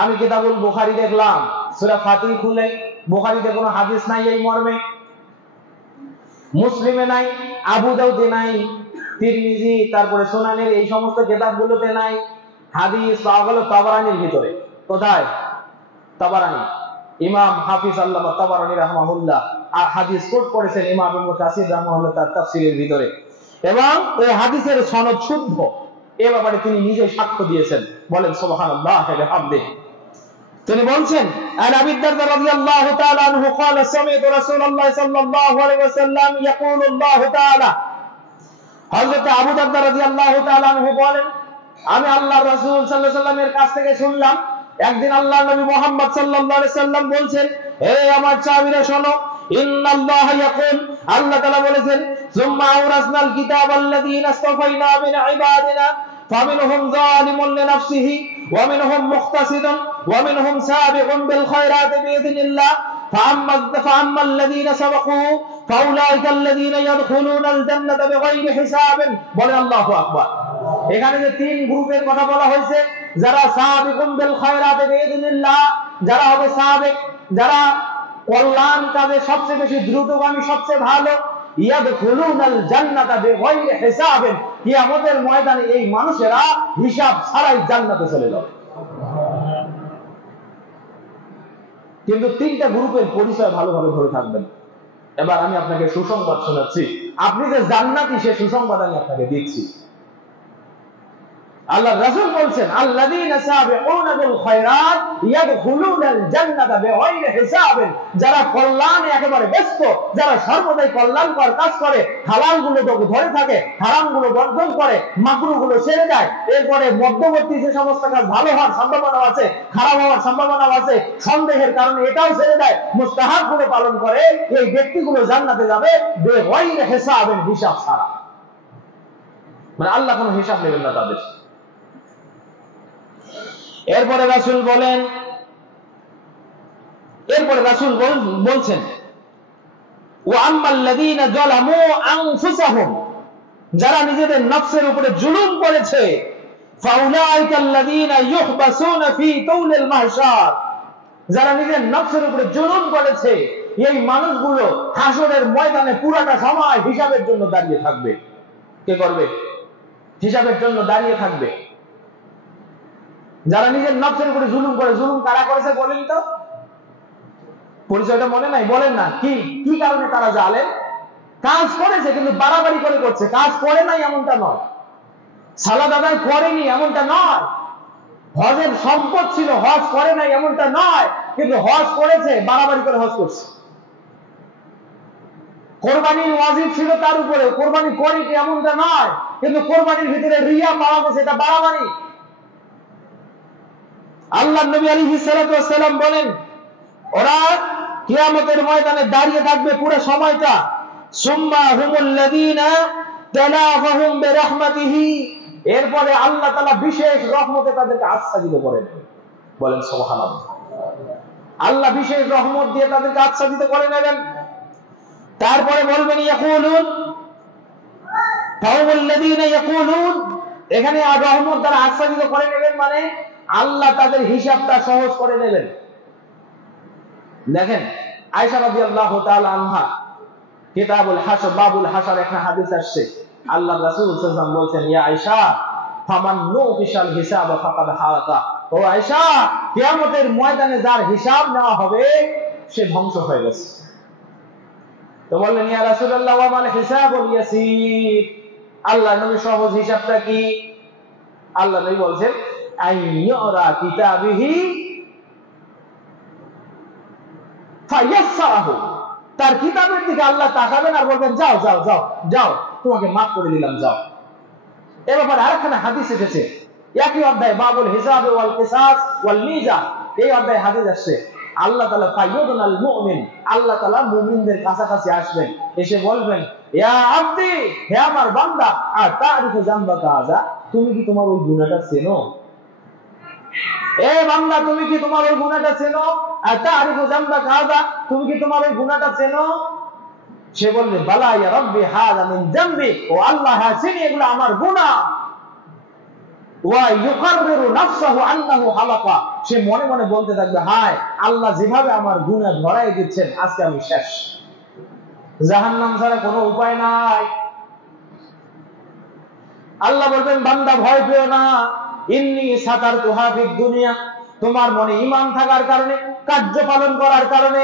আমি কিতাবুল বুখারী দেখলাম, সূরা ফাতিহ খুলে বুখারীতে কোনো হাদিস নাই এই মর্মে, মুসলিমে নাই, আবু দাউদে নাই, তিরমিজি তারপরে সুনানের এই সমস্ত কিতাবগুলোতে নাই। হাদিস পাওয়া গেল তাবারানির ভিতরে। কোথায়? তাবারানি। ইমাম হাফিজ আল্লামা তাবারানি রাহমাহুল্লাহ হাদিস কোট করেছেন ইমাম ইবনে কাসির রাহমাহুল্লাহ তার তাফসীরের ভিতরে, এবং এই হাদিসের সনদ শুদ্ধ। এ ব্যাপারে তিনি নিজেই সাক্ষ্য দিয়েছেন। বলেন সুবহানাল্লাহ ওয়া বিহামদিহি। তিনি বলছেন, আন আবি দারদা রাদিয়াল্লাহু তাআলা আনহু قال سمعت رسول الله صلى الله عليه وسلم يقول الله تعالى। হযরত আবু দারদা রাদিয়াল্লাহু তাআলা আনহু বলেন, আমি আল্লাহর রাসূল সাল্লাল্লাহু আলাইহি ওয়াসাল্লামের কাছ থেকে শুনলাম, একদিন আল্লাহর নবী মুহাম্মদ সাল্লাল্লাহু আলাইহি ওয়াসাল্লাম বলছেন, হে আমার সাহাবীরা শোনো, ইন্নাল্লাহা ইয়াকুল, আল্লাহ তাআলা বলেছেন, সুম্মা আওরাসনাল কিতাবাল্লাযীনা ইসতাফাইনা মিন ইবাদিনা ফামিনহুম যালিমুন লিনাফসিহি ওয়া মিনহুম মুখতাসিদুন ওয়া মিনহুম সাবিকুন বিল খায়রাতি বিইذنিল্লাহ ফাআম্মাল্লাযীনা সাবাকু ফাউলাইকাল্লাযীনা ইয়াদখুলুনাল জান্নাতা বিগাইরি হিসাবিন। বলেন আল্লাহু আকবার। এখানে যে তিন গ্রুপের কথা বলা হয়েছে, যারা সাবিকুন বিল খায়রাতি বিইذنিল্লাহ, যারা হবে সাবিক, যারা কল্যাণ কাজে সবচেয়ে বেশি দ্রুতগামী, সবচেয়ে ভালো, ইয়াদখুলুনাল জান্নাতা বিগাইরি হিসাবিন, কিয়ামতের ময়দানে এই মানুষেরা হিসাব ছাড়াই জান্নাতে চলে যাবে। কিন্তু তিনটা গ্রুপের পরিচয় ভালোভাবে ধরে থাকবেন। এবার আমি আপনাকে সুসংবাদ শোনাচ্ছি, আপনি যে জান্নাতি সে সুসংবাদ আমি আপনাকে দিচ্ছি। আল্লাহ রাসূল বলছেন, আল্লাযীনা সাবিকুনা বিল খায়রাত ইয়াদখুলুনাল জান্নাতা বিগাইরি হিসাবিন, যারা কল্যাণে একেবারে ব্যস্ত, যারা সর্বদাই কল্যাণকর কাজ করে, হালালগুলো ধরে থাকে, হারামগুলো বর্জন করে, মাকরুহগুলো ছেড়ে দেয়, এরপরে মধ্যবর্তী যে সমস্ত কাজ ভালো হওয়ার সম্ভাবনা আছে, খারাপ হওয়ার সম্ভাবনা আছে, সন্দেহের কারণে এটাও ছেড়ে দেয়, মুস্তাহাবগুলো পালন করে, এই ব্যক্তিগুলো জান্নাতে যাবে বিগাইরি হিসাবিন, হিসাব ছাড়া। মানে আল্লাহ কোনো হিসাব নেবেন না তাদের। এরপরে রাসূল বলছেন, ওয়া আম্মাল্লাযীনা যালামু আনফুসাহুম, যারা নিজেদের নফসের উপরে জুলুম করেছে, ফাউলাইকাল্লাযীনা ইউহবাসুনা ফি তাউলিল মাহশার, যারা নিজের নফসের উপরে জুলুম করেছে, এই মানুষগুলো হাসরের ময়দানে পুরাটা সময় হিসাবের জন্য দাঁড়িয়ে থাকবে। কে করবে? হিসাবের জন্য দাঁড়িয়ে থাকবে। যারা নিজের নফসের উপরে জুলুম করে, জুলুম কারা করেছে বলেন তো? পরিচয়টা মনে নাই? বলেন না, কি কারণে তারা জালেম? কাজ করেছে কিন্তু বাড়াবাড়ি করে করছে। কাজ করে নাই এমনটা নয়, সালাত আদায় করেনি এমনটা নয়, হজের সম্পদ ছিল হজ করে নাই এমনটা নয়, কিন্তু হজ করেছে, বাড়াবাড়ি করে হজ করছে। কোরবানির ওয়াজিব ছিল তার উপরে, কোরবানি করেনি এমনটা নয়, কিন্তু কোরবানির ভিতরে রিয়া পাওয়া গেছে, এটা বাড়াবাড়ি। আল্লাহর নবী আলাইহিস সালাতু ওয়াস সালাম বলেন, ওরা কিয়ামতের ময়দানে দাঁড়িয়ে থাকবে পুরো সময়টা, সুম্মা হুমুল্লাযীনা তালাফাহুম বিরাহমাতিহি, এরপরে আল্লাহ তাআলা বিশেষ রহমতে তাদেরকে আচ্ছাদিত করে নেবেন। বলেন সুবহানাল্লাহ। আল্লাহ বিশেষ রহমত দিয়ে তাদেরকে আচ্ছাদিত করে নেবেন। তারপরে বলবেন, ইয়াকুলুন ফাহুমুল্লাযীনা ইয়াকুলুন, এখানে আর রহমত দ্বারা আচ্ছাদিত করে নেবেন মানে আল্লাহ তাদের হিসাবটা সহজ করে নেবেন। দেখেন, আয়েশা রাদিয়াল্লাহু তাআলা আনহা কিতাবুল হাসর বাবুল হাসর একটা হাদিস আসছে, আল্লাহ রাসূল সাল্লাল্লাহু আলাইহি ওয়াসাল্লাম বলেন, ইয়া আয়েশা ফামান নুকিশাল হিসাব ফাকাদ হালাকা, ও আয়েশা, কিয়ামতের ময়দানে যার হিসাব নেওয়া হবে সে ধ্বংস হয়ে গেছে। তো বললেন, ইয়া রাসূলুল্লাহ ওয়া মাল হিসাবুল ইয়াসির, আল্লাহ নবী সহজ হিসাবটা কি? আল্লাহ নবী বলেন, আইয়ুরা কিতাবিহি ফায়াসসাহু, তার কিতাবের দিকে আল্লাহ তাকাবেন আর বলবেন, যাও যাও যাও যাও, তোমাকে মাফ করে দিলাম, যাও। এ ব্যাপারে আরেকখানা হাদিস এসেছে, একই অধ্যায় বাবুল হিসাব ওয়াল কিসাস ওয়াল মিজান, এই অধ্যায়ে হাদিস আসছে, আল্লাহ তাআলা ফায়ুদুনাল মুমিন, আল্লাহ তাআলা মুমিনদের কাছাকাছি আসবেন, এসে বলবেন, ইয়া আব্দি, হে আমার বান্দা, আতারিফু জামবাকা আযা, তুমি কি তোমার ওই গুনাহটা চেনো? এ বান্দা, তুমি কি তোমার ওই গুনাহটা চেনো? আতারিফু জামবাকা আযা, তুমি কি তোমার ওই গুনাহটা চেনো? সে বললে, বালা ইয়া রাব্বি হাযা মিন জামবি, ও আল্লাহ, হ্যাঁ চিনি, এগুলো আমার গুনাহ। ওয়া ইউকাররিরু নাফসাহু আন্নাহু হালাকা, সে মনে মনে বলতে থাকবে, হায় আল্লাহ যেভাবে আমার গুনাহ ধরাই দিচ্ছেন, আজকে আমি শেষ, জাহান্নাম ছাড়া কোনো উপায় নাই। আল্লাহ বলবেন, বান্দা ভয় পেও না, ইন্নী সাতারতুহা ফিদ দুনিয়া, তোমার মনে ঈমান থাকার কারণে, কার্য পালন করার কারণে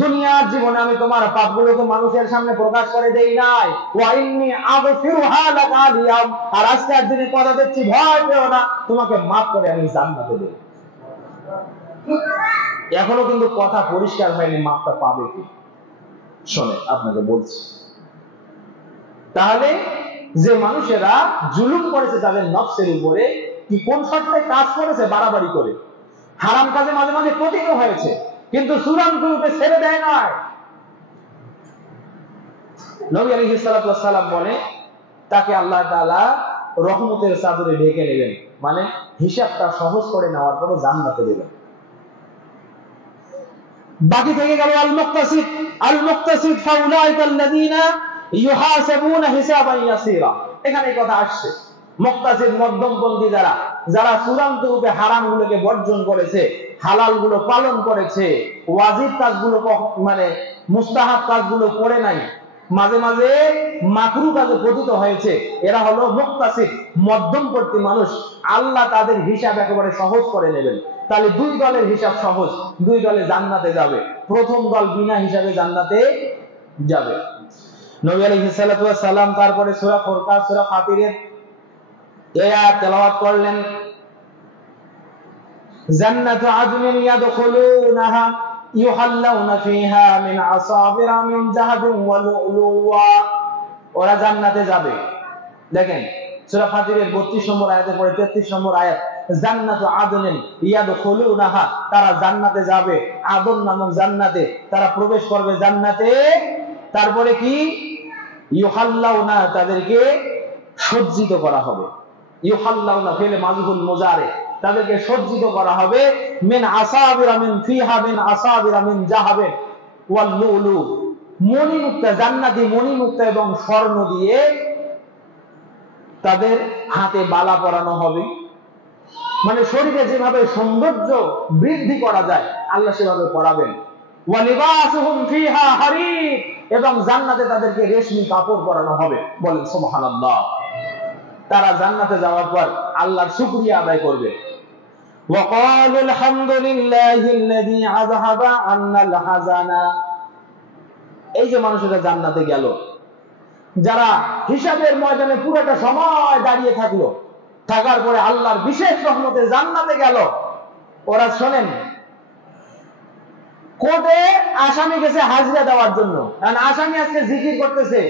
দুনিয়ার জীবনে আমি তোমার পাপগুলোকে মানুষের সামনে প্রকাশ করে দেই নাই। ওয়া ইন্নী আগফিরুহা লাকা আল-ইয়াওম, আর আজকের দিনে কথা দিচ্ছি, ভয় পেও না, তোমাকে maaf করে আমি জান্নাতে দেব। এখনো কিন্তু কথা পরিষ্কার হয়নি, মাপটা পাবে কি? শোনে আপনাকে বলছি। তাহলে যে মানুষেরা জুলুম করেছে তাদের নফসের উপরে, কি কোন শর্তে কাজ করেছে? বাড়াবাড়ি করে, হারাম কাজে মাঝে মাঝে পতিত হয়েছে, কিন্তু চূড়ান্ত রূপে ছেড়ে দেয় নাই। নবী আলাইহিস সালাতু ওয়াস সালাম বলে, তাকে আল্লাহ তাআলা রহমতের চাদরে ঢেকে নেবেন, মানে হিসাবটা সহজ করে নেওয়ার পরে জান্নাতে দেবেন। বাকি থেকে গেল আল মুক্তাসিদ। আল মুক্তাসিদ ফাউলাইকা আল্লাযীনা ইউহাসাবুনা হিসাবান ইয়াসীরা। এখানে কথা আসছে মুক্তাসিদ, মধ্যমপন্থী যারা, যারা চূড়ান্ত রূপে হারামগুলোকে বর্জন করেছে, হালালগুলো পালন করেছে, ওয়াজিব কাজগুলো মানে মুস্তাহাব কাজগুলো করে নাই, মাঝে মাঝে মাকরু কাজে পতিত হয়েছে, এরা হলো মুক্তাসিদ, মধ্যমপন্থী মানুষ। আল্লাহ তাদের হিসাব একেবারে সহজ করে নেবেন। তাহলে দুই দলের হিসাব সহজ, দুই দলে জান্নাতে যাবে। প্রথম দল বিনা হিসাবে জান্নাতে যাবে। নবী আলাইহিস সালাতু ওয়াস সালাম তারপরে সূরা ফুরকান, সূরা ফাতিরের এই আয়াত তেলাওয়াত করলেন, জান্নাতু আদনিন ইয়াদখুলুনাহা ইউহাল্লাউনা ফিহা মিন আসাবিরা মিন যাহাবিন ওয়া লু'লুওয়া। ওরা জান্নাতে যাবে। দেখেন সূরা ফাতিরের 32 নম্বর আয়াতের পরে 33 নম্বর আয়াত, জান্নাতু আদনিন ইয়াদখুলুনাহা, তারা জান্নাতে যাবে, আদন নামক জান্নাতে তারা প্রবেশ করবে জান্নাতে। তারপরে কি? ইউহাল্লাউনা, তাদেরকে সজ্জিত করা হবে। ইউহাল্লাউনা ফেলে মাজহুল মুজারে, তাদেরকে সজ্জিত করা হবে। মিন আসাবিরা মিন ফিহা মিন আসাবিরা মিন যাহাবিন ওয়া লু'লু, মণিমুক্তা, জান্নাতি মণিমুক্তা এবং স্বর্ণ দিয়ে তাদের হাতে বালা পরানো হবে। মানে শরীরে যেভাবে সৌন্দর্য বৃদ্ধি করা যায় আল্লাহ সেভাবে পরাবেন। ওয়া লিবাসুহুম ফিহা হারির, এবং জান্নাতে তাদেরকে রেশমি কাপড় পরানো হবে। বলেন সুবহানাল্লাহ। তারা জান্নাতে যাওয়ার পর আল্লাহর শুকরিয়া আদায় করবে। ওয়া ক্বালু আলহামদুলিল্লাহিল্লাযী আযহাবা আন্নাল হাযানা। এই যে মানুষেরা জান্নাতে গেল, যারা হিসাবের ময়দানে পুরোটা সময় দাঁড়িয়ে থাকলো, থাকার পরে আল্লাহর বিশেষ রহমতে জান্নাতে গেল, ওরা শোনেন, কোর্টে আসামি গেছে হাজিরা দেওয়ার জন্য, কারণ আসামি আজকে জিকির করতেছে,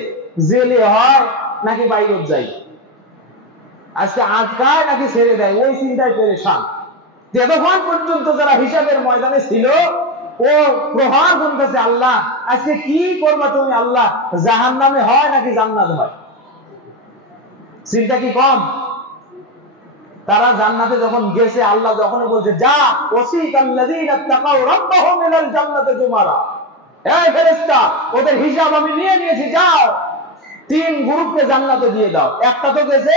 জেলে হয় নাকি বাইরে যায়, আজকে আটকায় নাকি ছেড়ে দেয়, ওই চিন্তায় পেরেশান। এতক্ষণ পর্যন্ত যারা হিসাবের ময়দানে ছিল, ও প্রহার করতেছে, আল্লাহ আজকে কি করবা তুমি, আল্লাহ জাহান্নামে হয় নাকি জান্নাত হয়? চিন্তা কি কম? তারা জান্নাতে যখন গেছে, আল্লাহ যখন বলছে, যা ওয়াসিকাল্লাযীনা তাকাউ রাব্বাহুম ইলাল জান্নাতি যুমারা, এই ফেরেশতা, ওদের হিসাব আমি নিয়ে নিয়েছি, যাও তিন গ্রুপকে জান্নাতে দিয়ে দাও। একটা তো গেছে,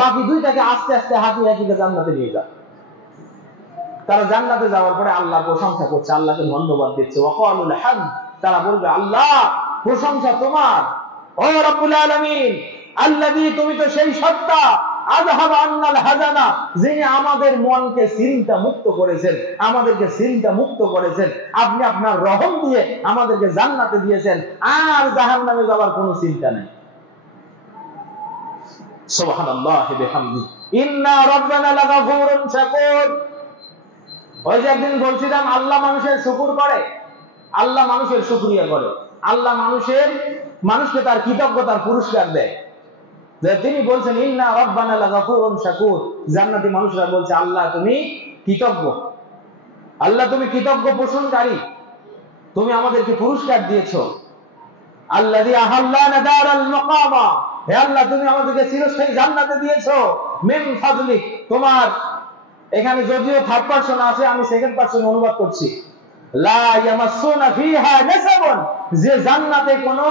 বাকি দুইটাকে আস্তে আস্তে হাঁটিয়ে হাঁটিয়ে জান্নাতে নিয়ে যাও। তারা জান্নাতে যাওয়ার পরে আল্লাহর প্রশংসা করছে, আল্লাহকে ধন্যবাদ দিচ্ছে। ওয়া ক্বালুল হামদ, তারা বলবে, আল্লাহ প্রশংসা তোমার, ও রব্বুল আলামিন, আল্লাযী, তুমি তো সেই সত্তা, আযহাবা আন্নাল হাযানা, যিনি আমাদের মনকে চিন্তা মুক্ত করেছেন, আমাদেরকে চিন্তা মুক্ত করেছেন। আপনি আপনার রহম দিয়ে আমাদেরকে জান্নাতে দিয়েছেন, আর জাহান্নামে যাওয়ার কোনো চিন্তা নেই। সুবহানাল্লাহি বিহামদি, ইন্না রাব্বানা লাগাফুরুন শাকুর। ওই যে একদিন বলছিলাম, আল্লাহ মানুষের শুকর করে, আল্লাহ মানুষের শুকরিয়া করে, আল্লাহ মানুষকে তার কৃতজ্ঞতার পুরস্কার দেয়। যে তিনি বলছেন, ইন্না রাব্বানা লাগাফুরুন শাকুর, জান্নাতি মানুষরা বলছে, আল্লাহ তুমি কৃতজ্ঞ, আল্লাহ তুমি কৃতজ্ঞ পোষণকারী, তুমি আমাদেরকে পুরস্কার দিয়েছো। আল্লাযী আহাল্লানা দারাল মুকামা, হে আল্লাহ তুমি আমাদেরকে চিরস্থায়ী জান্নাতে দিয়েছো। মিন ফাদলিক, তোমার, এখানে যদিও থার্ড পারসন আছে, আমি সেকেন্ড পারসন অনুবাদ করছি, লা ইয়ামাসসুনা ফিহা নাসাবুন, যে জান্নাতে কোনো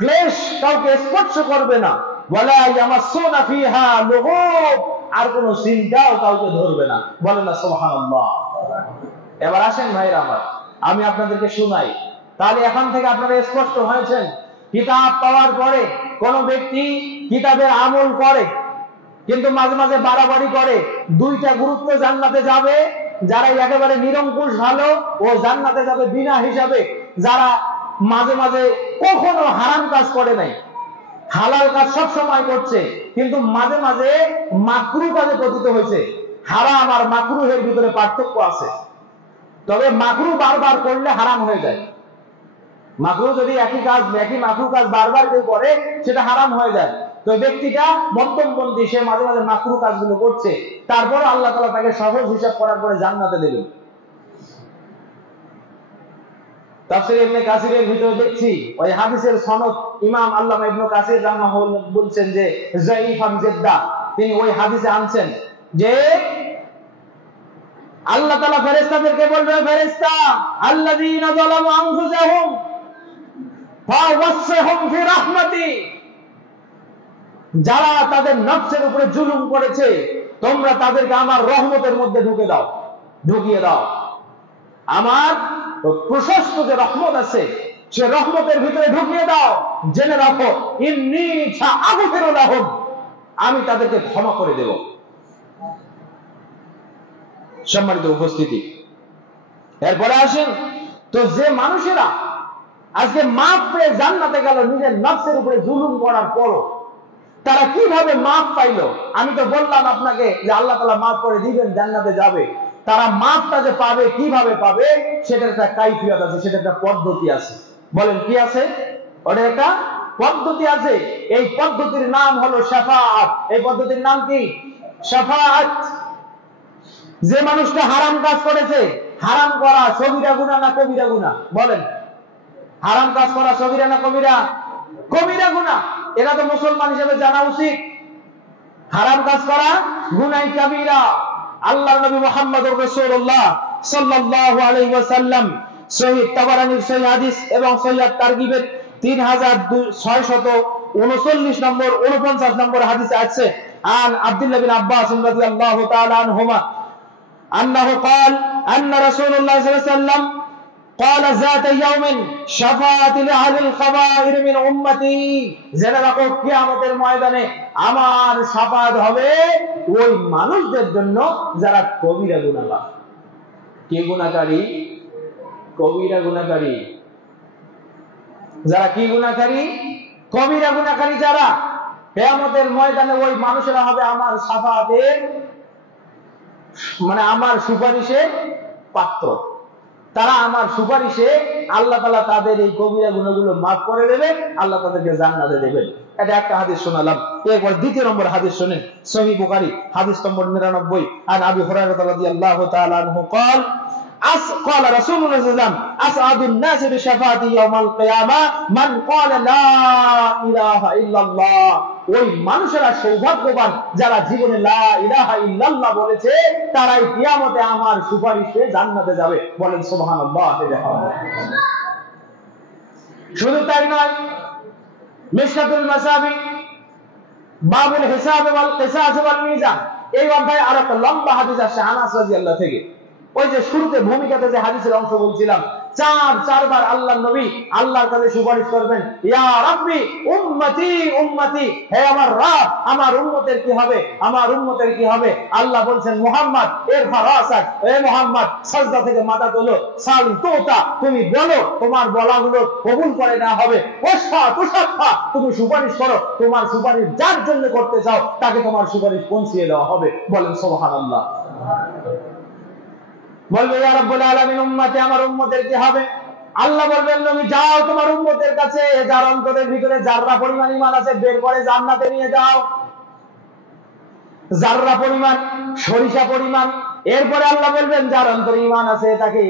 ক্লেশ কাউকে স্পর্শ করবে না। ওয়ালা ইয়ামাসসুনা ফিহা লুগুব, আর কোনো চিন্তাও কাউকে ধরবে না। বলেন না সুবহানাল্লাহ। এবার আসেন ভাইরা আমার, আমি আপনাদেরকে শুনাই, তাহলে এখন থেকে আপনারা স্পষ্ট হয়েছেন। কিতাব পাওয়ার পরে কোন ব্যক্তি কিতাবের আমল করে কিন্তু মাঝে মাঝে বাড়াবাড়ি করে, দুইটা গুরুত্ব জান্নাতে যাবে। যারা একেবারে নিরঙ্কুশ ভালো ও জান্নাতে যাবে বিনা হিসাবে, যারা মাঝে মাঝে কখনো হারাম কাজ করে নাই, হালাল কাজ সব সময় করছে কিন্তু মাঝে মাঝে মাকরু কাজে পতিত হয়েছে। হারাম আর মাকরুহের ভিতরে পার্থক্য আছে, তবে মাকরু বারবার করলে হারাম হয়ে যায়। মাকরু যদি একই মাকরু কাজ বারবার কেউ করে সেটা হারাম হয়ে যায়। তো ব্যক্তিটা মধ্যমপন্থী, সে মাঝে মাঝে মাকরু কাজগুলো করছে, তারপর আল্লাহ তাআলা তাকে সহজ হিসাব করার পরে জান্নাতে দেবেন। তাফসীর ইবনে কাসিরের ভিতরে দেখছি ওই হাদিসের সনদ ইমাম আল্লামা ইবনে কাসির রাহমাহুল্লাহ বলছেন যে যায়ীফান জিদ্দা, তিনি ওই হাদিসে আনছেন যে আল্লাহ তাআলা ফেরেশতাদেরকে বলবে, ফেরেশতা আল্লাযীনা যালামু আনফুসাহুম ফাওয়াসসিহুম ফি রাহমাতি, যারা তাদের নফসের উপরে জুলুম করেছে তোমরা তাদেরকে আমার রহমতের মধ্যে ঢুকিয়ে দাও। আমার প্রশস্ত যে রহমত আছে সে রহমতের ভিতরে ঢুকিয়ে দাও। জেনে রাখো ইন্নী সাআগফিরু লাহুম, আমি তাদেরকে ক্ষমা করে দেব। সম্মানিত উপস্থিতি, এরপরে আসেন তো যে মানুষেরা আজকে মাফ পেয়ে জান্নাতে গেল নিজের নফসের উপরে জুলুম করার পরও, তারা কিভাবে মাফ পাইলো? আমি তো বললাম আপনাকে যে আল্লাহ তাআলা মাফ করে দিবেন, জান্নাতে যাবে। তারা মাফটা যে পাবে, কিভাবে পাবে সেটার একটা কাইফিয়ত আছে, সেটা একটা পদ্ধতি আছে। বলেন কি আছে? ওটার একটা পদ্ধতি আছে। এই পদ্ধতির নাম হলো শাফাআত। এই পদ্ধতির নাম কি? শাফাআত। যে মানুষটা হারাম কাজ করেছে, হারাম করা সগীরা গুনাহ না কবিরা গুনাহ? বলেন, হারাম কাজ করা সগীরা না কবিরা? কবিরা গুনাহ। এরা তো মুসলমান হিসেবে জানা উচিত হারাম কাজ করা গুনাহ কাবীরা। আল্লাহর নবী মুহাম্মদুর রাসূলুল্লাহ সাল্লাল্লাহু আলাইহি ওয়াসাল্লাম সহিহ তাবারানীর সহিহ হাদিস এবং সহিহ তারগিবের 3639 নম্বর 49 নম্বর হাদিসে আছে, আন আব্দুল্লাহ বিন আব্বাস রাদিয়াল্লাহু তাআলা আনহুমা আন্নাহু قال ان رسول الله صلى الله عليه وسلم قال ذات يوم شفاعة لأهل الخبائر من امتي, জেনে রাখো কিয়ামতের ময়দানে আমার শাফাআত হবে ওই মানুষদের জন্য যারা কবিরা গুনাহগার। কি গুনাহকারী? কবিরা গুনাহকারী। যারা কি গুনাহকারী? কবিরা গুনাহকারী। যারা কিয়ামতের ময়দানে ওই মানুষেরা হবে আমার শাফাআতের, মানে আমার সুপারিশের পাত্র। তারা আমার সুপারিশে আল্লাহ তাআলা তাদের এই কবিরা গুনাহগুলো মাফ করে দেবে, আল্লাহ তাদেরকে জান্নাতে দেবেন। এটা একটা হাদিস শোনালাম। এরপর দ্বিতীয় নম্বর হাদিস শুনেন, সহিহ বুখারী হাদিস নম্বর 99, আন আবি হুরায়রা রাদিয়াল্লাহু তাআলা আনহু قال قال رسول الله صلى الله عليه وسلم اسعد الناس بشفاعتي يوم القيامه من قال لا اله الا الله, ওই মানুষেরা সৌভাগ্যবান যারা জীবনে লা ইলাহা ইল্লাল্লাহ বলেছে, তারাই কিয়ামতে আমার সুপারিশে জান্নাতে যাবে। বলেন সুবহানাল্লাহ। শুধু তাই নয়, মিশকাতুল মাসাবি বাবুল হিসাব ওয়াল কিসাস ওয়াল মিজান, এই অধ্যায়ে আর একটা লম্বা হাদিস আছে আনাস রাদিয়াল্লাহু থেকে। ওই যে শুরুতে ভূমিকাতে যে হাদিসের অংশ বলছিলাম, চারবার আল্লাহর নবী আল্লাহর কাছে সুপারিশ করবেন, ইয়া রাব্বি উম্মতি উম্মতি, হে আমার রব আমার উম্মতের কি হবে, আমার উম্মতের কি হবে। আল্লাহ বলছেন মুহাম্মদ ইরফা রাসাক, হে মুহাম্মদ সাজদা থেকে মাথা তোলো, সাল তোতা, তুমি বলো তোমার বলাগুলো কবুল করে নেওয়া হবে, ওয়াশফা তুশাফা, তুমি সুপারিশ করো, তোমার সুপারিশ যার জন্য করতে চাও তাকে তোমার সুপারিশ পৌঁছিয়ে দেওয়া হবে। বলেন সুবহানাল্লাহ। বলবে ইয়া রাব্বুল আলামিন উম্মতি, আমার উম্মতের কি হবে। আল্লাহ বলবেন নবী যাও তোমার উম্মতের কাছে, যার অন্তরের ভিতরে জাররা পরিমাণ ঈমান আছে বের করে জান্নাতে নিয়ে যাও। জাররা পরিমাণ, সরিষা পরিমাণ। এরপরে আল্লাহ বলবেন যার অন্তরে ঈমান আছে তাকে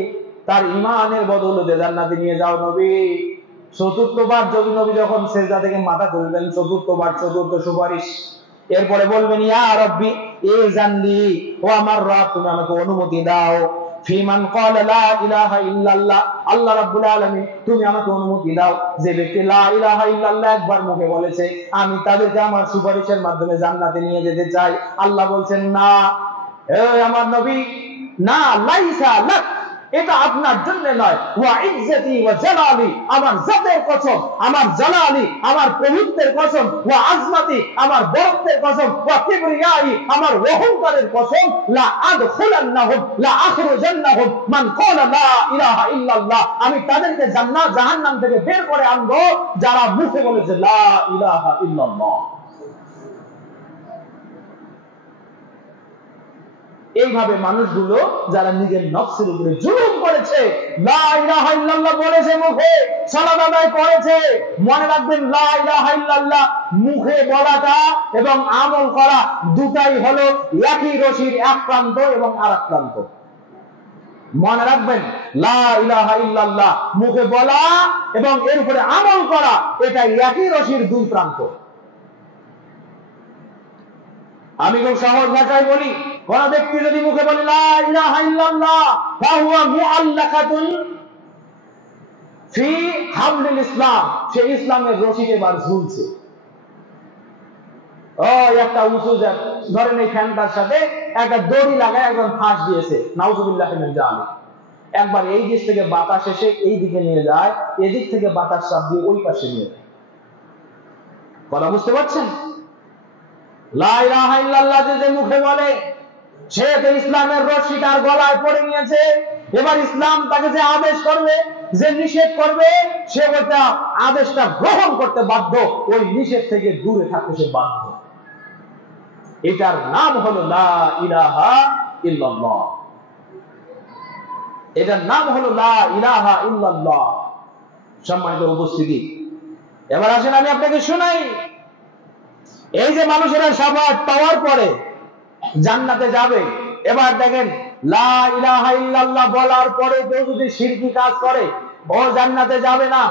তার ঈমানের বদৌলতে জান্নাতে নিয়ে যাও। নবী চতুর্থবার নবী যখন সিজদা থেকে মাথা তুলবেন, চতুর্থবার চতুর্থ সুপারিশ। এরপরে বলবেন ইয়া রাব্বি এ জানলি, ও আমার রব তুমি আমাকে অনুমতি দাও ফিমান ক্বালা লা ইলাহা ইল্লাল্লাহ, আল্লাহ রাব্বুল আলামিন তুমি আমাকে অনুমতি দাও, যে ব্যক্তি লা ইলাহা ইল্লাল্লাহ একবার মুখে বলেছে আমি তাদেরকে আমার সুপারিশের মাধ্যমে জান্নাতে নিয়ে যেতে চাই। আল্লাহ বলছেন না, এই আমার নবী, না, লাইসা লাক, এটা আপনার জন্য নয়। ওয়া ইজ্জতি ওয়া জালালি, আমার জাতের কসম, আমার জালালি, আমার প্রভুত্বের কসম, ওয়া আজমাতি, আমার বরত্বের কসম, ওয়া কিবরিয়াই, আমার অহংকারের কসম, লা আদখুলান্নাহুম লা আখরুজান্নাহুম মান ক্বালা লা ইলাহা ইল্লাল্লাহ, আমি তাদেরকে জান্নাত জাহান্নাম থেকে বের করে আনবো যারা মুখে বলেছে লা ইলাহা ইল্লাল্লাহ। এইভাবে মানুষগুলো যারা নিজের নফসের উপরে জুলুম করেছে, লা ইলাহা ইল্লাল্লাহ বলেছে মুখে, সালাত আদায় করেছে, মনে রাখবেন লা ইলাহা ইল্লাল্লাহ মুখে বলাটা এবং আমল করা দুটাই হলো একই রশির এক প্রান্ত এবং আরেক প্রান্ত। মনে রাখবেন লা ইলাহা ইল্লাল্লাহ মুখে বলা এবং এর উপরে আমল করা এটা একই রশির দুই প্রান্ত। আমি খুব সহজ ভাষায় বলি, কোন ব্যক্তি যদি মুখে বলে লা ইলাহা ইল্লাল্লাহ ফাহুয়া মুআল্লাকাতুন ফি হাবলিল ইসলাম, সে ইসলামের রশিতে বার ঝুলছে। ও একটা উঁচু, ধরেন এই ফ্যানটার সাথে একটা দড়ি লাগায় একজন ফাঁস দিয়েছে, নাউযুবিল্লাহ মিন যালিক। একবার এই দিক থেকে বাতাস এসে এই দিকে নিয়ে যায়, এদিক থেকে বাতাস চাপ দিয়ে ওই পাশে নিয়ে যায়। কথা বুঝতে পারছেন? লা ইলাহা ইল্লাল্লাহ যে মুখে বলে সে তো ইসলামের রশি তার গলায় পড়ে নিয়েছে। এবার ইসলাম তাকে যে আদেশ করবে, যে নিষেধ করবে, সে ওটা আদেশটা গ্রহণ করতে বাধ্য, ওই নিষেধ থেকে দূরে থাকতে সে বাধ্য। এটার নাম হলো লা ইলাহা ইল্লাল্লাহ। এটার নাম হলো লা ইলাহা ইল্লাল্লাহ। সম্মানিত উপস্থিতি, এবার আসেন আমি আপনাকে শোনাই, এই যে মানুষেরা শাফাআত পাওয়ার পরে জান্নাতে যাবে, এবার দেখেন লা ইলাহা ইল্লাল্লাহ বলার পরে কেউ যদি শিরকি কাজ করে ও জান্নাতে যাবে না।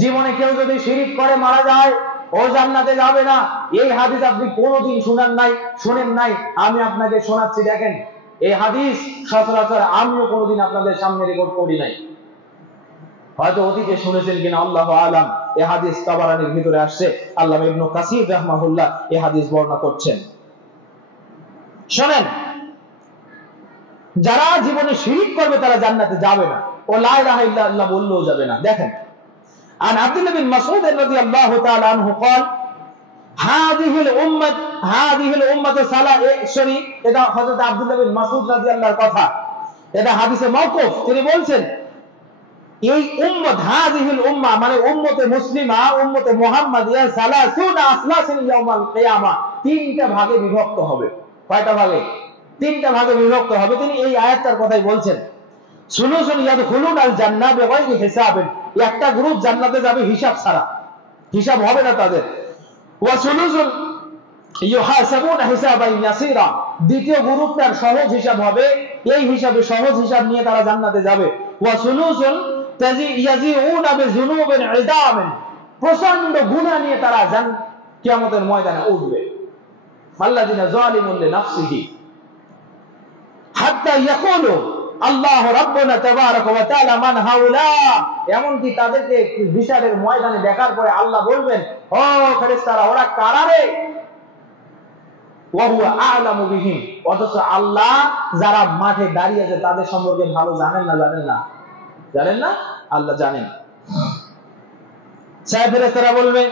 জীবনে কেউ যদি শিরক করে মারা যায় ও জান্নাতে যাবে না। এই হাদিস আপনি কোনোদিন শুনেন নাই, আমি আপনাকে শোনাচ্ছি। দেখেন এই হাদিস সচরাচর আমিও কোনোদিন আপনাদের সামনে রেকর্ড করি নাই, হয়তো অতীতে শুনেছেন কিনা আল্লাহু আলাম। এই হাদিস তাবারানির ভিতরে আসছে, আল্লামা ইবনে কাসির রাহমাহুল্লাহ এই হাদিস বর্ণনা করছেন। শোনেন, যারা জীবনে শিরক করবে তারা জান্নাতে যাবে না, ও লা ইলাহা ইল্লাল্লাহ বললেও যাবে না। দেখেন عن عبد الله بن مسعود رضي الله تعالى عنه قال هذه الأمة سلا এটা হযরত আব্দুল্লাহ বিন মাসউদ রাদিয়াল্লাহু কথা, এটা হাদিসে মাওকুফ। তিনি বলছেন এই উম্মত, হাযিহিল উম্মাহ মানে উম্মতে মুসলিমা, উম্মতে মুহাম্মাদিয়া, সালাসুনা আসলাসিন ইয়াউমাল কিয়ামা, তিনটা ভাগে বিভক্ত হবে। কয়টা ভাগে? তিনটা ভাগে বিভক্ত হবে। তিনি এই আয়াতটার কথাই বলছেন। সুলুসুন ইয়াদখুলুনাল জান্নাহ বিগাইরি হিসাবিন, একটা গ্রুপ জান্নাতে যাবে হিসাব ছাড়া, হিসাব হবে না তাদের। ওয়া সুলুসুন ইউহাসাবুনা হিসাবান ইয়াসীরা, দ্বিতীয় গ্রুপটার সহজ হিসাব হবে, এই হিসাবে সহজ হিসাব নিয়ে তারা জান্নাতে যাবে। ওয়া সুলুসুন ইয়াজিউনা বিযুনুবিন ইদামিন, প্রচন্ড গুনাহ নিয়ে তারা কিয়ামতের ময়দানে উঠবে। আল্লাযিনা যালিমুন লিনাফসিহি হাত্তা ইয়াকুলু আল্লাহ রাব্বুনা তাবারাকা ওয়া তাআলা মান হাউলা, এমনকি তাদেরকে বিচারের ময়দানে দেখার পরে আল্লাহ বলবেন, ও ফেরেশতারা ওরা কারা রে? ওয়া হুয়া আ'লামু বিহিম, অথচ আল্লাহ যারা মাঠে দাঁড়িয়ে আছে তাদের সম্পর্কে ভালো জানেন না? জানেন না? আল্লাহ জানেন। ফেরেশতারা বলবে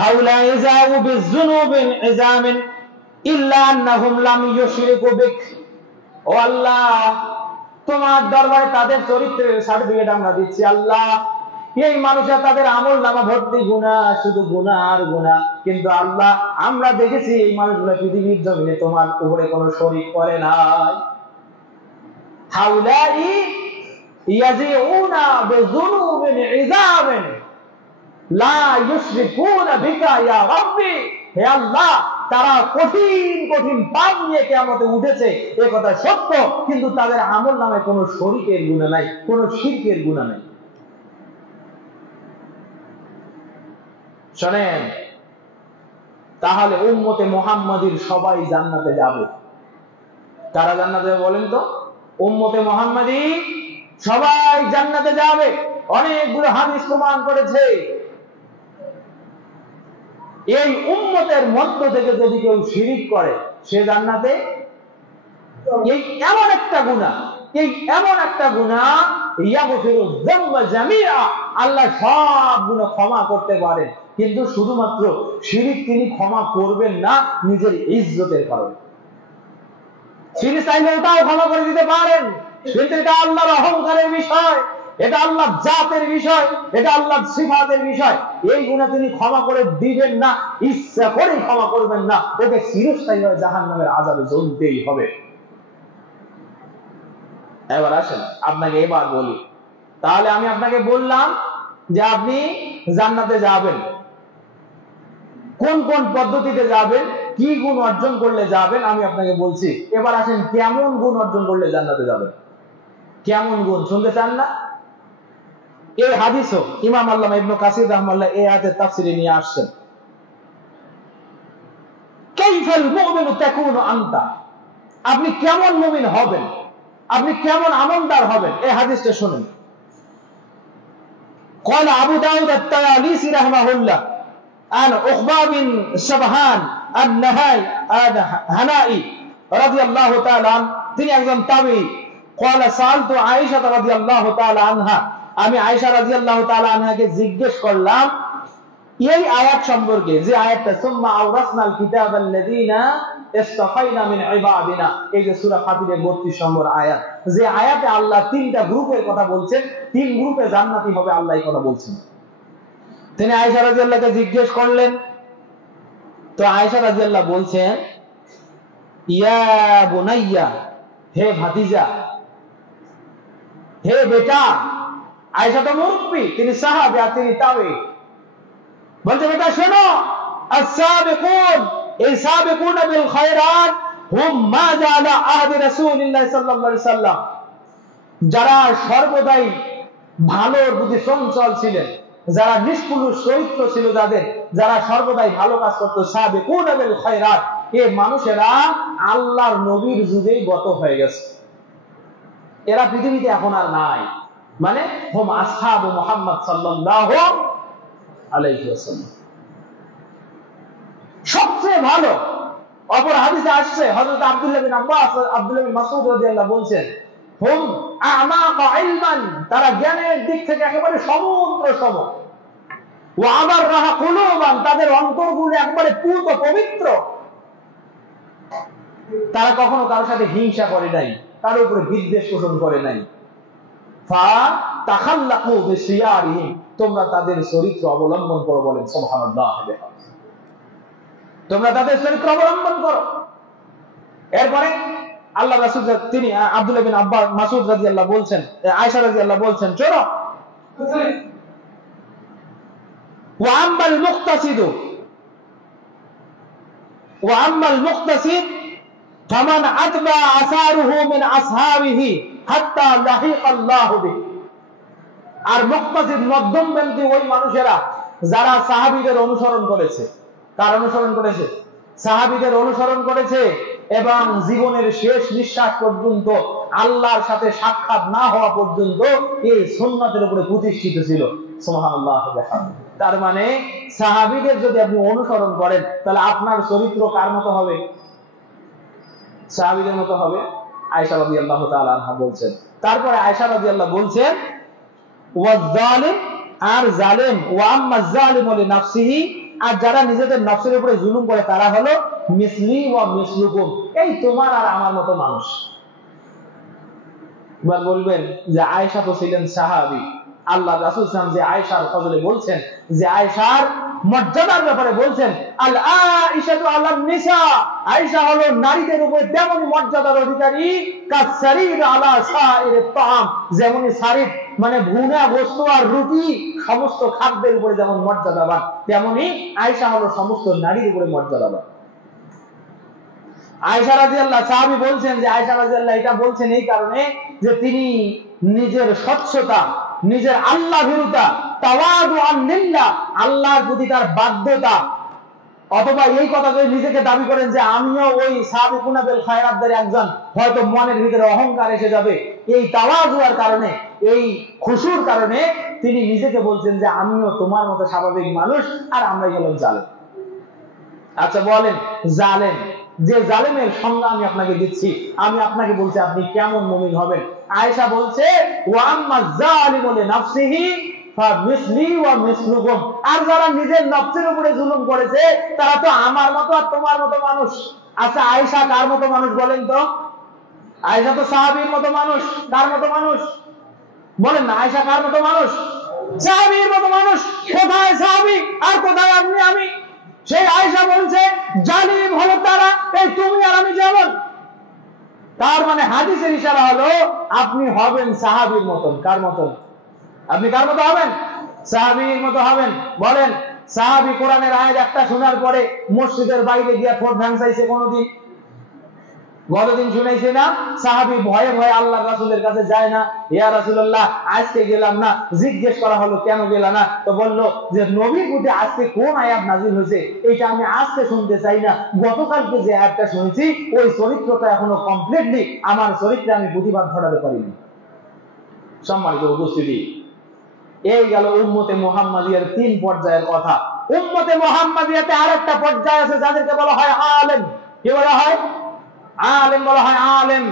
হাউলা ইযাউ বিযুনুবিন ইযামিন ইল্লা আন্নাহুম লাম ইউশরিকু বিক, ও আল্লাহ তোমার দরবারে তাদের চরিত্রের সার্টিফিকেট আমরা দিচ্ছি। আল্লাহ এই মানুষরা তাদের আমল নামা ভর্তি গুনাহ, শুধু গুনাহ আর গুনাহ, কিন্তু আল্লাহ আমরা দেখেছি এই মানুষগুলো পৃথিবীর জমিনে তোমার উপরে কোনো শরীক করে নাই। হাউলাই ইয়াজিউনা বিযুনুবিন ইযামিন লা ইউশরিকুনা বিকা ইয়া রাব্বি, হে আল্লাহ তারা কঠিন কঠিন পাপ নিয়ে কিয়ামতে উঠেছে, এ কথা সত্য, কিন্তু তাদের আমল নামে কোনো শরীকের গুনাহ নাই, কোনো শিরকের গুনাহ নাই। শোনেন, তাহলে উম্মতে মুহাম্মাদীর সবাই জান্নাতে যাবে, কারা জান্নাতে যাবে বলেন তো? উম্মতে মুহাম্মাদি সবাই জান্নাতে যাবে। অনেকগুলো হাদিস প্রমাণ করেছে। এই উম্মতের মধ্য থেকে যদি কেউ শিরিক করে সে জান্নাতে। এই এমন একটা গুনাহ, ইয়াগফিরু যামবা জামিআ, আল্লাহ সব গুনাহ ক্ষমা করতে পারেন, কিন্তু শুধুমাত্র শিরিক তিনি ক্ষমা করবেন না নিজের ইজ্জতের কারণে। তিনি চাইলে ওটাও ক্ষমা করে দিতে পারেন, কিন্তু এটা আল্লাহর অহংকারের বিষয়, এটা আল্লাহর জাতের বিষয়, এটা আল্লাহর সিফাতের বিষয়। এই গুনাহ তিনি ক্ষমা করে দিবেন না, ইচ্ছা করে ক্ষমা করবেন না, ওকে চিরস্থায়ীভাবে জাহান্নামের আযাবে জ্বলতেই হবে। এবার আসেন আপনাকে এবার বলি, তাহলে আমি আপনাকে বললাম যে আপনি জান্নাতে যাবেন, কোন কোন পদ্ধতিতে যাবেন, কি গুণ অর্জন করলে যাবেন আমি আপনাকে বলছি। এবার আসেন কেমন গুণ অর্জন করলে জান্নাতে যাবেন। কেমন গুণ শুনতে চান না? এই হাদিসও ইমাম আল্লামা ইবনে কাসির রাহমাতুল্লাহ এই আয়াতের তাফসীরে নিয়ে আসছেন। কাইফাল মুমিনু তাকুনু আনতা, আপনি কেমন মুমিন হবেন, আপনি কেমন আমলদার হবেন, এই হাদিসটা শুনেন। قال أبو داود الطيالسي رحمه الله عن عقبة بن شبهان الهنائي رضي الله تعالى عنه তিনি একজন তাবেঈ। قال سألت عائشة رضي الله تعالى عنها, আমি আয়েশা রাদিয়াল্লাহু তাআলা আনহাকে জিজ্ঞেস করলাম এই আয়াত সম্পর্কে, যে আয়াতটা সুম্মা আওরাসনাল কিতাবাল্লাযীনা ইসতাফাইনা মিন ইবাদিনা, এই যে সূরা ফাতিরের 32 নম্বর আয়াত, যে আয়াতে আল্লাহ তিনটা গ্রুপের কথা বলছেন, তিন গ্রুপে জান্নাতি হবে আল্লাহ এই কথা বলছেন। তিনি আয়েশা রাদিয়াল্লাহুকে জিজ্ঞেস করলেন, তো আয়েশা রাদিয়াল্লাহু বলছেন ইয়া বুনাইয়া, হে ভাতিজা, হে বেটা। আয়েশা তো মুরব্বী, তিনি সাহাবী আর তিনি তাবেঈ। বলতে বেটা শোনো, আস-সাবিকুন, এই সাবিকুন বিল খায়রাত হুম মা জাআলা আহদি রাসূলিল্লাহ সাল্লাল্লাহু আলাইহি সাল্লাম, যারা সর্বদাই ভালোর প্রতি চঞ্চল ছিলেন, যারা নিষ্কুলুষ চরিত্র ছিল যাদের, যারা সর্বদাই ভালো কাজ করত, সাবিকুন বিল খায়রাত, এই মানুষেরা আল্লাহর নবীর যুগেই গত হয়ে গেছে, এরা পৃথিবীতে এখন আর নাই। মানে হুম আসহাবু মুহাম্মদ সাল্লাল্লাহু আলাইহি ওয়াসাল্লাম। সবচেয়ে ভালো অপর হাদিসে আসছে হযরত আব্দুল্লাহ বিন আব্বাস, আব্দুল্লাহ বিন মাসউদ রাদিয়াল্লাহু বলছেন হুম আমাকা ইলমান, তারা জ্ঞানের দিক থেকে একেবারে সমুদ্র সম, ওয়া আবাররাহা কুলুবান, তাদের অন্তরগুলো একেবারে পুত পবিত্র, তারা কখনো কারোর সাথে হিংসা করে নাই, তার উপরে বিদ্বেষ পোষণ করে নাই। ফা তাখাল্লাকু বিসিয়ারিহিম, তোমরা তাদের চরিত্র অবলম্বন করো, বলেন সুবহানাল্লাহ, তোমরা তাদের চরিত্র অবলম্বন করো। এরপরে আল্লাহ রাসূল তিনি আব্দুল্লাহ বিন আব্বাস মাসউদ রাদিয়াল্লাহু বলছেন, আয়েশা রাদিয়াল্লাহু বলছেন, চলো ওয়া আম্মাল মুক্তাসিদু, ওয়া আম্মাল মুক্তাসিদ ফামান আতবা আসারুহু মিন আসহাবিহি হাত্তা লাহিকাল্লাহু বিহি, আর মুক্তাসিদ মধ্যমপন্থী ওই মানুষেরা যারা সাহাবীদের অনুসরণ করেছে। কার অনুসরণ করেছে? সাহাবীদের অনুসরণ করেছে, এবং জীবনের শেষ নিঃশ্বাস পর্যন্ত আল্লাহর সাথে সাক্ষাৎ না হওয়া পর্যন্ত এই সুন্নাতের উপরে প্রতিষ্ঠিত ছিল। সুবহানাল্লাহ। তার মানে সাহাবীদের যদি আপনি অনুসরণ করেন তাহলে আপনার চরিত্র কার মতো হবে? সাহাবীদের মতো হবে। আয়েশা রাদিয়াল্লাহু তাআলা আনহা বলছেন। তারপরে আয়েশা রাদিয়াল্লাহু বলছেন ওয়াজ-জালিম, আর জালিম, ওয়া আম্মাজ জালিমু লিনাফসিহি, আর যারা নিজেদের নফসের উপরে জুলুম করে তারা হলো মিসলি ওয়া মিসলুকুম, এই তোমার আর আমার মতো মানুষ। এবার বলবেন যে আয়েশা তো ছিলেন সাহাবী, আল্লাহ রাসূল সাল্লাল্লাহু আলাইহি ওয়াসাল্লাম যে আয়েশার ফজলে বলছেন, যে আয়েশার মর্যাদার ব্যাপারে বলছেন, আল আয়েশাতু আলান নিসা, আয়েশা হলো নারীদের উপরে তেমনি মর্যাদার অধিকারী, কাসসারির আলা সাইরিত তাআম, যেমন সারিদ মানে ভুনা গোশত আর রুটি সমস্ত খাদ্যের উপরে যেমন মর্যাদাবান, তেমনি আয়েশা হলো সমস্ত নারীর উপরে মর্যাদাবান। আয়েশা রাদিয়াল্লাহু সাহাবী বলছেন যে আয়েশা রাদিয়াল্লাহু এটা বলছেন এই কারণে যে তিনি নিজের স্বচ্ছতা, নিজের আল্লাহ ভীরুতা, তাওয়াদুআন লিল্লাহ, আল্লাহর প্রতি তার বাধ্যতা, অথবা এই কথা যদি নিজেকে দাবি করেন যে আমিও ওই সাবিকুনা বিল খায়রাতদের একজন, হয়তো মনের ভিতরে অহংকার এসে যাবে। এই তাওয়াজুর কারণে, এই খুশুর কারণে তিনি নিজেকে বলছেন যে আমিও তোমার মতো স্বাভাবিক মানুষ, আর আমরাই হলাম জালেম। আচ্ছা বলেন, জালেম, যে জালেমের সংজ্ঞা আমি আপনাকে দিচ্ছি, আমি আপনাকে বলছি আপনি কেমন মুমিন হবেন। আয়েশা বলছে ওয়া আম্মা যালিমু লিনাফসিহি ফামিসলি ওয়া মিসলুকুম, আর যারা নিজের নফসের উপরে জুলুম করেছে তারা তো আমার মতো আর তোমার মতো মানুষ। আচ্ছা আয়েশা কার মতো মানুষ বলেন তো? আয়েশা তো সাহাবীর মতো মানুষ। কার মতো মানুষ বলেন না? আয়েশা কার মতো মানুষ? সাহাবীর মতো মানুষ। কোথায় সাহাবী আর কোথায় আপনি আমি? সেই আয়েশা বলছে জালিম হলো তারা, এই তুমি আর আমি যেমন। তার মানে হাদিসের ইশারা হলো আপনি হবেন সাহাবীর মতন। কার মতন? আপনি কার মতো হবেন? সাহাবীর মতো হবেন। বলেন, সাহাবী কোরআনের আয়াত একটা শোনার পরে মসজিদের বাইরে গিয়ে ঠোঁট ভাঙাইছে কোনদিন? গতদিন শুনাইছে না? সাহাবী ভয়ে ভয়ে আল্লাহ রাসূলের কাছে যায় না, ইয়া রাসূলুল্লাহ আজকে গেলাম না। জিজ্ঞেস করা হলো কেন গেল না? তো বলল যে নবীর প্রতি আজকে কোন আয়াত নাযিল হয়েছে এটা আমি আজকে শুনতে চাই না, গতকালকে যে আয়াতটা শুনেছি ওই চরিত্রটা এখনো কমপ্লিটলি আমার চরিত্রে আমি প্রতিবাদ ঘটাতে পারিনি। সম্মানিত উপস্থিতি, এই গেল উম্মতে মুহাম্মাদিয়ার 3 পর্যায়ের কথা। উম্মতে মুহাম্মাদিয়াতে আরেকটা পর্যায় আছে যাদেরকে বলা হয় আলেম। কি বলা হয়? আলেম বলা হয়, আলেম।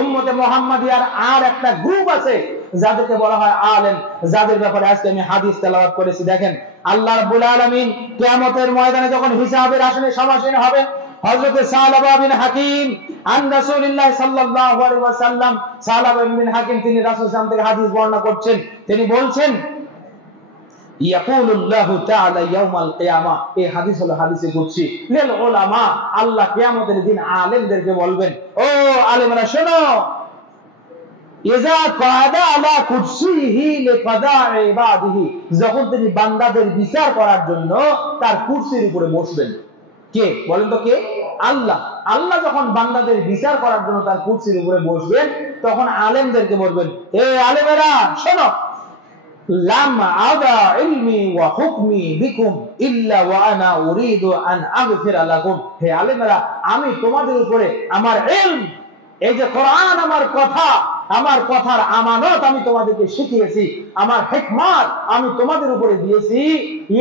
উম্মতে মুহাম্মাদিয়ার আর একটা গ্রুপ আছে যাদেরকে বলা হয় আলেম, যাদের ব্যাপারে আজকে আমি হাদিস তেলাওয়াত করেছি। দেখেন, আল্লাহ রাব্বুল আলামিন কিয়ামতের ময়দানে যখন হিসাবের আসনে সমাসীন হবেন, হযরত সালাবা বিন হাকিম আন রাসূলুল্লাহ সাল্লাল্লাহু আলাইহি ওয়াসাল্লাম, সালাবা বিন হাকিম তিনি রাসূল সাল্লাল্লাহু আলাইহি ওয়াসাল্লাম থেকে হাদিস বর্ণনা করছেন। তিনি বলছেন ইয়াকুলুল্লাহু তাআলা ইয়াউমাল কিয়ামা, এই হাদিস হলো হাদিসে কুদসি, লিল উলামা, আল্লাহ কিয়ামতের দিন আলেমদেরকে বলবেন, ও আলেমরা শোনো, ইযা কাদা আলা কুরসিহি লিকাদা ইবাদিহি, যখন তিনি বান্দাদের বিচার করার জন্য তার কুরসির উপরে বসবেন। কে বলেন তো? কে? আল্লাহ। আল্লাহ যখন বান্দাদের বিচার করার জন্য তার কুরসির উপরে বসবেন, তখন আলেমদেরকে বলবেন, হে আলেমেরা শোনো, লাম আদা ইলমি ওয়া হুকমি বিকুম ইল্লা ওয়া আনা উরিদু আন আগফিরা লাকুম, হে আলেমেরা আমি তোমাদের উপরে আমার ইলম, এই যে কোরআন আমার কথা, আমার কথার আমানত আমি তোমাদেরকে শিখিয়েছি, আমার হিকমত আমি তোমাদের উপরে দিয়েছি,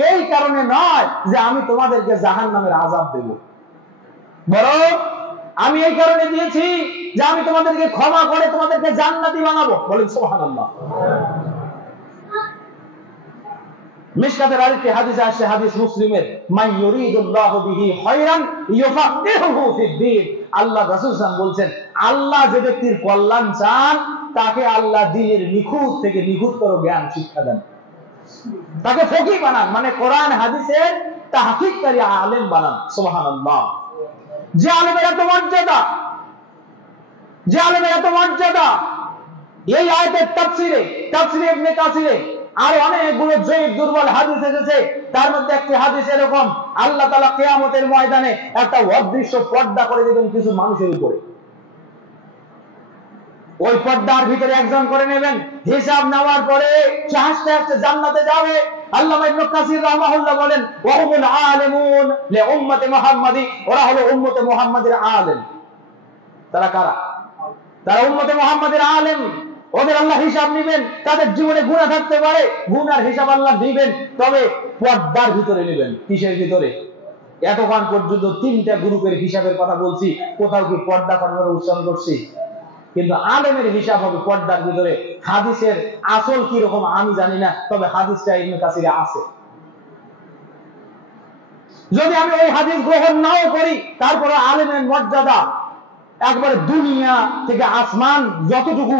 এই কারণে নয় যে আমি তোমাদেরকে জাহান্নামের আযাব দেব, বরং আমি এই কারণে দিয়েছি যে আমি তোমাদেরকে ক্ষমা করে তোমাদেরকে জান্নাতি বানাবো। বলেন সুবহানাল্লাহ। মিশকাতের আরেকটি হাদিসে আসছে, হাদিস মুসলিমের, মান ইউরিদুল্লাহু বিহি খায়রান ইউফাক্কিহুহু ফিদ-দ্বীন, আল্লাহ রাসূল সাল্লাল্লাহু আলাইহি ওয়াসাল্লাম বলছেন, আল্লাহ যে ব্যক্তির কল্যাণ চান তাকে আল্লাহ দ্বীনের নিখুঁত থেকে নিখুঁততর জ্ঞান শিক্ষা দেন, তাকে ফকিহ বানান, মানে কোরআন হাদিসের তাহকিককারী আলেম বানান। সুবহানাল্লাহ। যে আলেমের এত মর্যাদা, যে আলেমের এত মর্যাদা, এই আয়াতের তাফসিরে, তাফসিরে ইবনে কাসিরে আর অনেকগুলো জয়ীফ দুর্বল হাদিস এসেছে। তার মধ্যে একটি হাদিস এরকম, আল্লাহ তাআলা কিয়ামতের ময়দানে একটা অদৃশ্য পর্দা করে দেবেন কিছু মানুষের উপরে। ওই পর্দার ভিতরে একজন করে নেবেন, হিসাব নেওয়ার পরে সে হাসতে হাসতে জান্নাতে যাবে। আল্লামা ইবনে কাসির রাহমাহুল্লাহ বলেন, ওয়া হুমুল আলিমুন লি উম্মতি মুহাম্মাদি, ওরা হলো উম্মতে মুহাম্মাদের আলেম। তারা কারা? তারা উম্মতে মুহাম্মাদের আলেম। ওদের আল্লাহ হিসাব নেবেন, তাদের জীবনে গুনাহ থাকতে পারে, গুনার হিসাব আল্লাহ নেবেন, তবে পর্দার ভিতরে নেবেন। কিসের ভিতরে? এতক্ষণ পর্যন্ত 3টা গ্রুপের হিসাবের কথা বলছি, কোথাও কি পর্দা করার উচ্চারণ করছি? কিন্তু আলেমের হিসাব হবে পর্দার ভিতরে। হাদিসের আসল কি রকম আমি জানি না, তবে হাদিসটা ইবনে কাসিরে আছে। যদি আমি ওই হাদিস গ্রহণ নাও করি, তারপরে আলেমের মর্যাদা একবারে দুনিয়া থেকে আসমান যতটুকু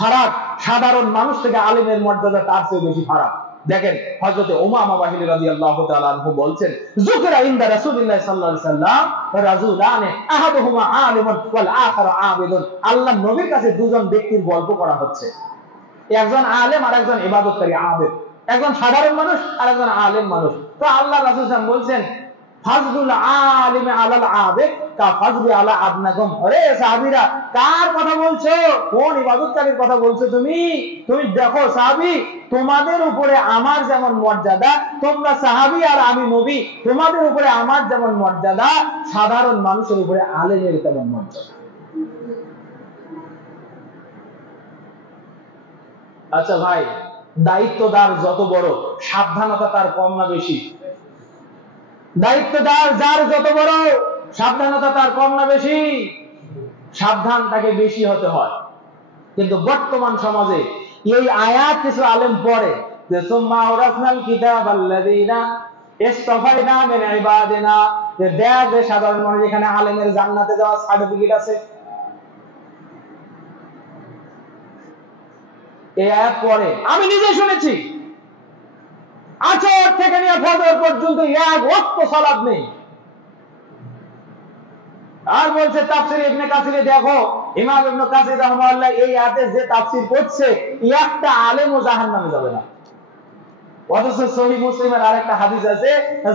ফারাক, সাধারণ মানুষ থেকে আলেমের মর্যাদা তার চেয়ে বেশি ফারাক। দেখেন, হযরত উমামা বাহিনী রাদিয়াল্লাহু তাআলা আনহু বলছেন, যুকরা ইনদা রাসূলুল্লাহ সাল্লাল্লাহু আলাইহি ওয়াসাল্লাম রাজুলানে আহাদুহুমা আলিমুন ওয়াল আখারু আবিদুন, আল্লাহর নবীর কাছে দুজন ব্যক্তির গল্প করা হচ্ছে, একজন আলেম আর একজন ইবাদতকারী আবেদ, একজন সাধারণ মানুষ আর একজন আলেম মানুষ। তো আল্লাহ রাসূল সাল্লাল্লাহু আলাইহি ওয়াসাল্লাম বলছেন, ফাজলুল আলিম আলাল আবিদ কা ফাজলি আলা আদনাকুম। আরে সাহাবীরা, কার কথা বলছো? কোন ইবাদতকারীর কথা বলছো তুমি? তুমি দেখো সাহাবী, তোমাদের উপরে আমার যেমন মর্যাদা, তোমরা সাহাবী আর আমি নবী, তোমাদের উপরে আমার যেমন মর্যাদা, সাধারণ মানুষের উপরে আলেমের তেমন মর্যাদা। আচ্ছা ভাই, দায়িত্বদার যত বড়, সাবধানতা তার কম না বেশি? দায়িত্বদার যার যত বড়, সাবধানতা তার কম না বেশি? সাবধান তাকে বেশি হতে হয়। কিন্তু বর্তমান সমাজে এই আয়াত কিছু আলেম পড়ে যে সুম্মা আওরাসনাল কিতাবাল্লাযীনা ইসতাফাইনা মিন ইবাদিনা, যে দেখ যে সাধারণ মানুষ এখানে আলেমের জান্নাতে যাওয়ার সার্টিফিকেট আছে। এই আয়াত পড়ে আমি নিজে শুনেছি, আসর থেকে নিয়ে ফজর পর্যন্ত এক ওয়াক্ত সালাত নেই। আর বলছে তাফসীর ইবনে কাসিরে দেখো, ইমাম ইবনে কাসির রাহমাতুল্লাহ এই আয়াতে যে তাফসীর করছে, একটা আলেমও জাহান্নামে যাবে না। অথচ সহিহ মুসলিমের আরেকটা হাদিস আছে,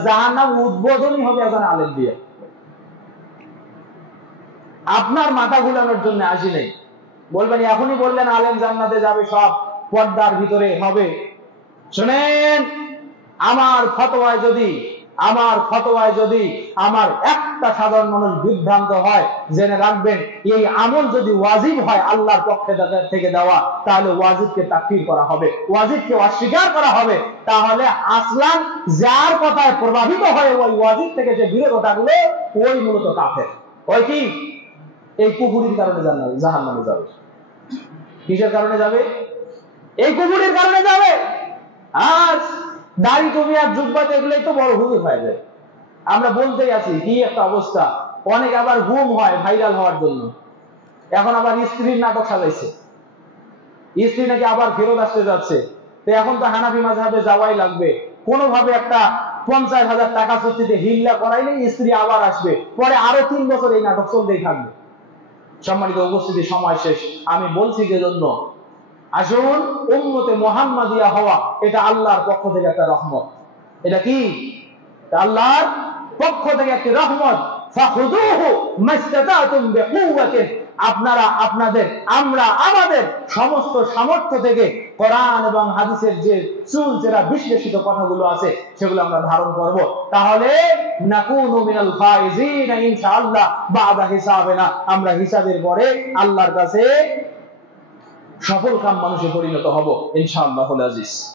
জাহান্নাম উদ্বোধনী হবে একজন আলেম দিয়ে। আপনার মাথা ঘুরানোর জন্য আসি নাই। বলবেন এখনই বললেন আলেম জান্নাতে যাবে, সব পর্দার ভিতরে হবে। শুনেন, আমার ফতোয়ায় যদি আমার একটা সাধারণ মানুষ বিভ্রান্ত হয়, জেনে রাখবেন এই আমল যদি ওয়াজিব হয় আল্লাহর পক্ষে থেকে দেওয়া, তাহলে ওয়াজিবকে তাকফীর করা হবে, ওয়াজিবকে অস্বীকার করা হবে। তাহলে আসলাম যার কথায় প্রভাবিত হয়ে ওই ওয়াজিব থেকে যে বিরত থাকলো, ওই মূলত কাফের। ওই কি এই কুফরির কারণে জাহান্নামে যাবে। কিসের কারণে যাবে? এই কুফরির কারণে যাবে। আজ দাড়ি টুপি আর জুব্বাতে এগুলোই তো বড় হুজুর হয়ে যায়। আমরা বলতেই আছি কি একটা অবস্থা। অনেক আবার গুম হয় ভাইরাল হওয়ার জন্য। এখন আবার স্ত্রীর নাটক সাজাইছে, স্ত্রী নাকি আবার ফেরত আসতে যাচ্ছে। তো এখন তো হানাফি মাযহাবে যাওয়াই লাগবে। কোনোভাবে একটা 50,000 টাকা চুক্তিতে হিল্লা করাইলে স্ত্রী আবার আসবে, পরে আরো 3 বছর এই নাটক চলতেই থাকবে। সম্মানিত উপস্থিতি, সময় শেষ। আমি বলছি যে জন্য আসুন, উম্মতে মুহাম্মাদিয়া হওয়া এটা আল্লাহর পক্ষ থেকে একটা রহমত। এটা কি? আল্লাহর পক্ষ থেকে একটি রহমত। ফাখুযুহু মাস্তাতাতুম বিকুওয়াতিন, আপনারা আমরা আমাদের সমস্ত সামর্থ্য থেকে কোরআন এবং হাদিসের যে চুলচেরা বিশ্লেষিত কথাগুলো আছে সেগুলো আমরা ধারণ করব। তাহলে নাকুনু মিনাল ফাইজিন ইনশাআল্লাহ বাদা হিসাবিনা, আমরা হিসাবের পরে আল্লাহর কাছে সফল কাম মানুষে পরিণত হব ইনশাআল্লাহুল আজিজ।